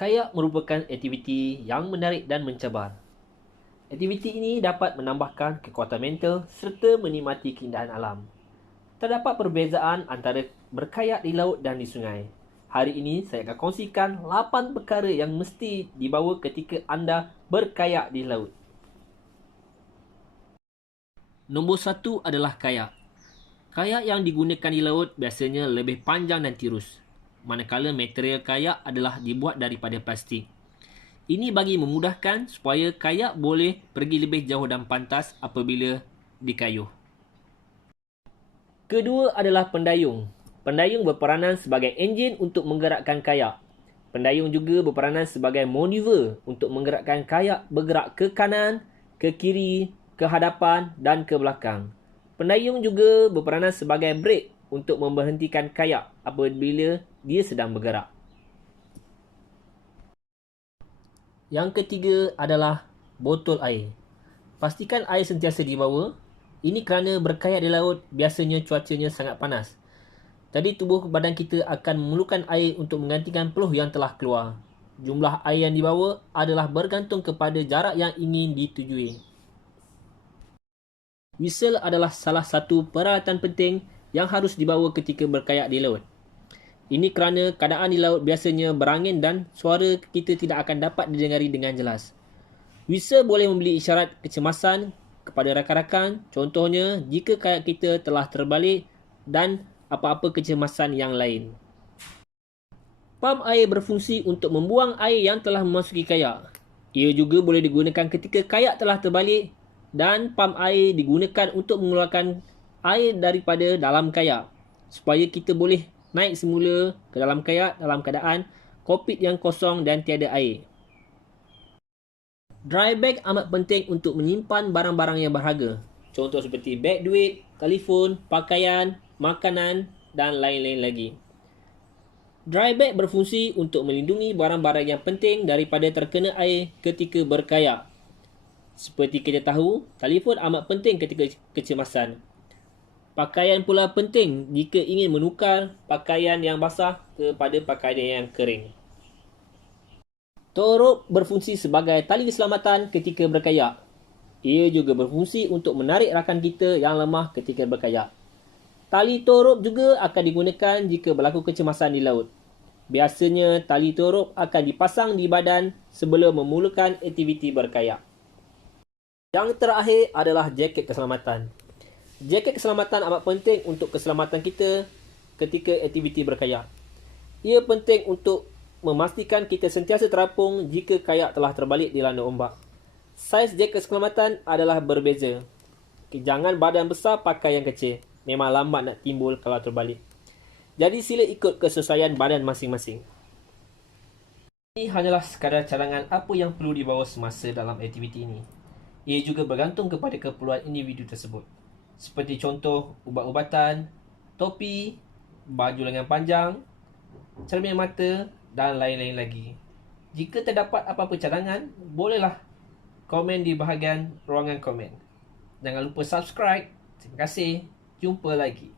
Kayak merupakan aktiviti yang menarik dan mencabar. Aktiviti ini dapat menambahkan kekuatan mental serta menikmati keindahan alam. Terdapat perbezaan antara berkayak di laut dan di sungai. Hari ini saya akan kongsikan 8 perkara yang mesti dibawa ketika anda berkayak di laut. Nombor 1 adalah kayak. Kayak yang digunakan di laut biasanya lebih panjang dan tirus, manakala material kayak adalah dibuat daripada plastik. Ini bagi memudahkan supaya kayak boleh pergi lebih jauh dan pantas apabila dikayuh. Kedua adalah pendayung. Pendayung berperanan sebagai enjin untuk menggerakkan kayak. Pendayung juga berperanan sebagai maneuver untuk menggerakkan kayak bergerak ke kanan, ke kiri, ke hadapan dan ke belakang. Pendayung juga berperanan sebagai brake untuk memberhentikan kayak apabila dia sedang bergerak. Yang ketiga adalah botol air. Pastikan air sentiasa dibawa. Ini kerana berkayak di laut biasanya cuacanya sangat panas. Jadi tubuh badan kita akan memerlukan air untuk menggantikan peluh yang telah keluar. Jumlah air yang dibawa adalah bergantung kepada jarak yang ingin ditujui. Whistle adalah salah satu peralatan penting yang harus dibawa ketika berkayak di laut. Ini kerana keadaan di laut biasanya berangin dan suara kita tidak akan dapat didengari dengan jelas. Whistle boleh memberi isyarat kecemasan kepada rakan-rakan, contohnya jika kayak kita telah terbalik dan apa-apa kecemasan yang lain. Pam air berfungsi untuk membuang air yang telah memasuki kayak. Ia juga boleh digunakan ketika kayak telah terbalik dan pam air digunakan untuk mengeluarkan air daripada dalam kayak supaya kita boleh naik semula ke dalam kayak dalam keadaan kokpit yang kosong dan tiada air. Dry bag amat penting untuk menyimpan barang-barang yang berharga. Contoh seperti beg duit, telefon, pakaian, makanan dan lain-lain lagi. Dry bag berfungsi untuk melindungi barang-barang yang penting daripada terkena air ketika berkayak. Seperti kita tahu, telefon amat penting ketika kecemasan. Pakaian pula penting jika ingin menukar pakaian yang basah kepada pakaian yang kering. Tow rope berfungsi sebagai tali keselamatan ketika berkayak. Ia juga berfungsi untuk menarik rakan kita yang lemah ketika berkayak. Tali tow rope juga akan digunakan jika berlaku kecemasan di laut. Biasanya, tali tow rope akan dipasang di badan sebelum memulakan aktiviti berkayak. Yang terakhir adalah jaket keselamatan. Jaket keselamatan amat penting untuk keselamatan kita ketika aktiviti berkayak. Ia penting untuk memastikan kita sentiasa terapung jika kayak telah terbalik dilanda ombak. Saiz jaket keselamatan adalah berbeza. Jangan badan besar pakai yang kecil. Memang lambat nak timbul kalau terbalik. Jadi sila ikut kesesuaian badan masing-masing. Ini hanyalah sekadar cadangan apa yang perlu dibawa semasa dalam aktiviti ini. Ia juga bergantung kepada keperluan individu tersebut. Seperti contoh ubat-ubatan, topi, baju lengan panjang, cermin mata dan lain-lain lagi. Jika terdapat apa-apa cadangan, bolehlah komen di bahagian ruangan komen. Jangan lupa subscribe. Terima kasih. Jumpa lagi.